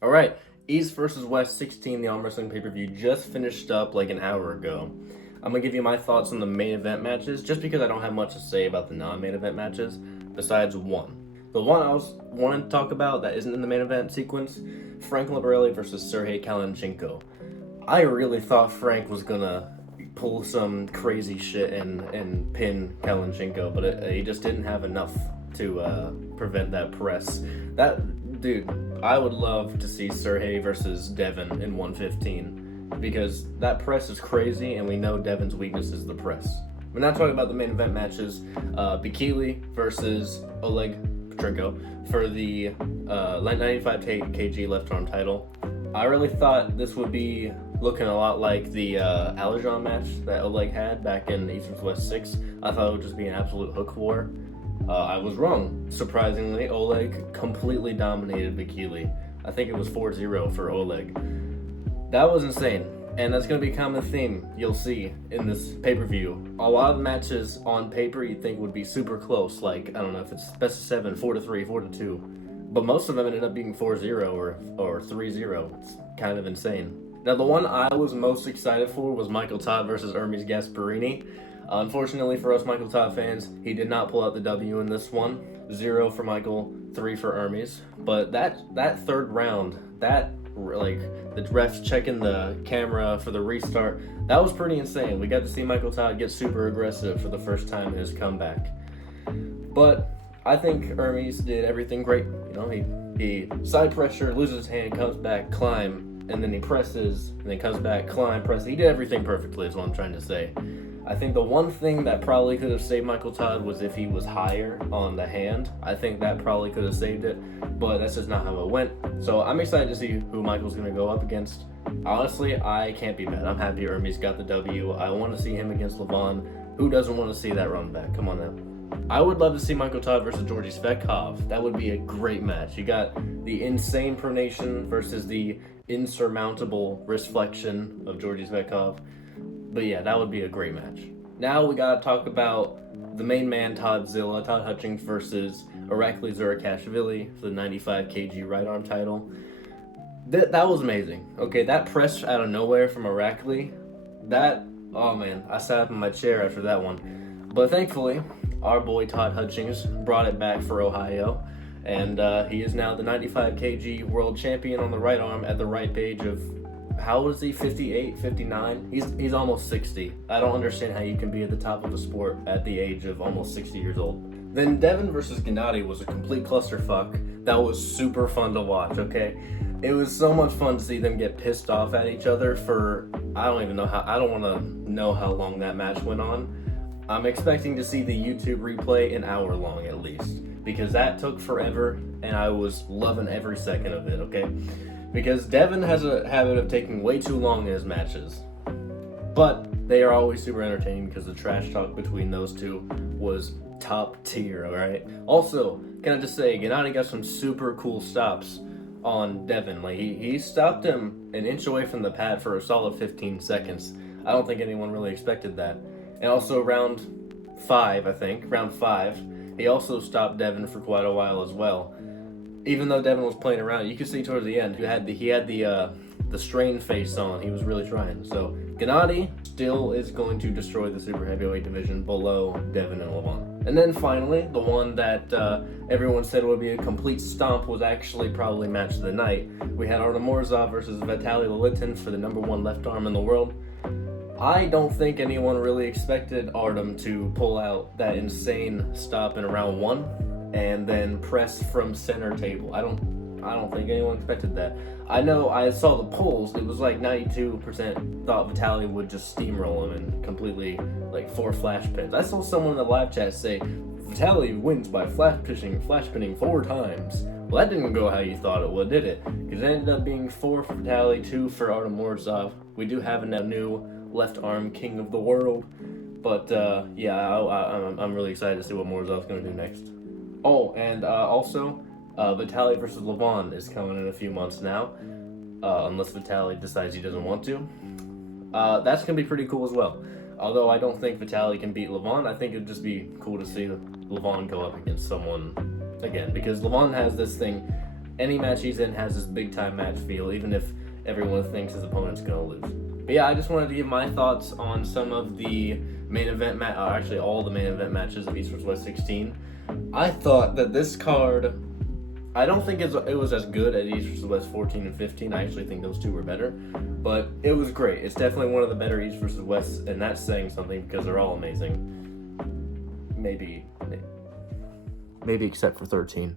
All right, East versus West 16, the arm wrestling pay-per-view just finished up like an hour ago. I'm gonna give you my thoughts on the main event matches, just because I don't have much to say about the non-main event matches, besides one. The one I was wanting to talk about that isn't in the main event sequence, Frank Liberelli versus Sergey Kalanchenko. I really thought Frank was gonna pull some crazy shit and pin Kalanchenko, but he just didn't have enough to prevent that press. That dude, I would love to see Sergey versus Devin in 115 because that press is crazy, and we know Devin's weakness is the press. We're not talking about the main event matches. Bikili versus Oleg Petrenko for the 95 kg left arm title. I really thought this would be looking a lot like the Alajon match that Oleg had back in East vs. West 6. I thought it would just be an absolute hook war. I was wrong. Surprisingly, Oleg completely dominated Bikili. I think it was 4-0 for Oleg. That was insane. And that's going to become a theme you'll see in this pay-per-view. A lot of the matches on paper you'd think would be super close. Like, I don't know if it's best of 7, 4-3, 4-2. But most of them ended up being 4-0 or 3-0. It's kind of insane. Now, the one I was most excited for was Michael Todd versus Hermes Gasparini. Unfortunately for us Michael Todd fans, he did not pull out the W in this one. 0 for Michael, 3 for Hermes. But that third round, like the refs checking the camera for the restart, that was pretty insane. We got to see Michael Todd get super aggressive for the first time in his comeback. But I think Hermes did everything great. You know, he side pressure, loses his hand, comes back, climb, and then he presses, and then comes back, climb, press. He did everything perfectly is what I'm trying to say. I think the one thing that probably could have saved Michael Todd was if he was higher on the hand. I think that probably could have saved it, but that's just not how it went. So I'm excited to see who Michael's going to go up against. Honestly, I can't be mad. I'm happy Hermes got the W. I want to see him against Levon. Who doesn't want to see that run back? Come on now. I would love to see Michael Todd versus Georgi Svetkov. That would be a great match. You got the insane pronation versus the insurmountable wrist flexion of Georgi Svetkov. But yeah, that would be a great match. Now we gotta talk about the main man, Todd Hutchings versus Irakli Zurakashvili for the 95 kg right arm title. That was amazing. Okay, that press out of nowhere from Irakli, oh man, I sat up in my chair after that one. But thankfully, our boy Todd Hutchings brought it back for Ohio, and he is now the 95 kg world champion on the right arm at the ripe age of, how old is he? 58, 59? He's almost 60. I don't understand how you can be at the top of the sport at the age of almost 60 years old. Then Devin versus Gennady was a complete clusterfuck. That was super fun to watch, okay? It was so much fun to see them get pissed off at each other for, I don't want to know how long that match went on. I'm expecting to see the YouTube replay an hour long at least, because that took forever and I was loving every second of it, okay? Because Devin has a habit of taking way too long in his matches. But they are always super entertaining because the trash talk between those two was top tier, alright? Also, can I just say, Gennady got some super cool stops on Devin. Like, he stopped him an inch away from the pad for a solid 15 seconds. I don't think anyone really expected that. And also round 5, he also stopped Devin for quite a while as well. Even though Devin was playing around, you could see towards the end, he had the strain face on. He was really trying. So Gennady still is going to destroy the super heavyweight division below Devin and Levon. And then finally, the one that everyone said would be a complete stomp was actually probably match of the night. We had Artem Morzov versus Vitaly Lalitin for the #1 left arm in the world. I don't think anyone really expected Artem to pull out that insane stop in round 1 and then press from center table. I don't think anyone expected that. I know I saw the polls. It was like 92% thought Vitaly would just steamroll him and completely, like, 4 flash pins. I saw someone in the live chat say Vitaly wins by flash pinning 4 times. Well, that didn't go how you thought it would, did it? Because it ended up being 4 for Vitaly, 2 for Artem Morzov. We do have a new left arm king of the world. But yeah, I'm really excited to see what Morzov's going to do next. Oh, and also, Vitaly versus Levon is coming in a few months now, unless Vitaly decides he doesn't want to. That's going to be pretty cool as well. Although I don't think Vitaly can beat Levon, I think it'd just be cool to see Levon go up against someone again, because Levon has this thing. any match he's in has this big time match feel, even if everyone thinks his opponent's gonna lose. But yeah, I just wanted to give my thoughts on some of the main event actually all the main event matches of East vs. West 16. I thought that this card, I don't think it was as good as East vs. West 14 and 15. I actually think those two were better, but it was great. It's definitely one of the better East vs. West, and that's saying something because they're all amazing. Maybe except for 13.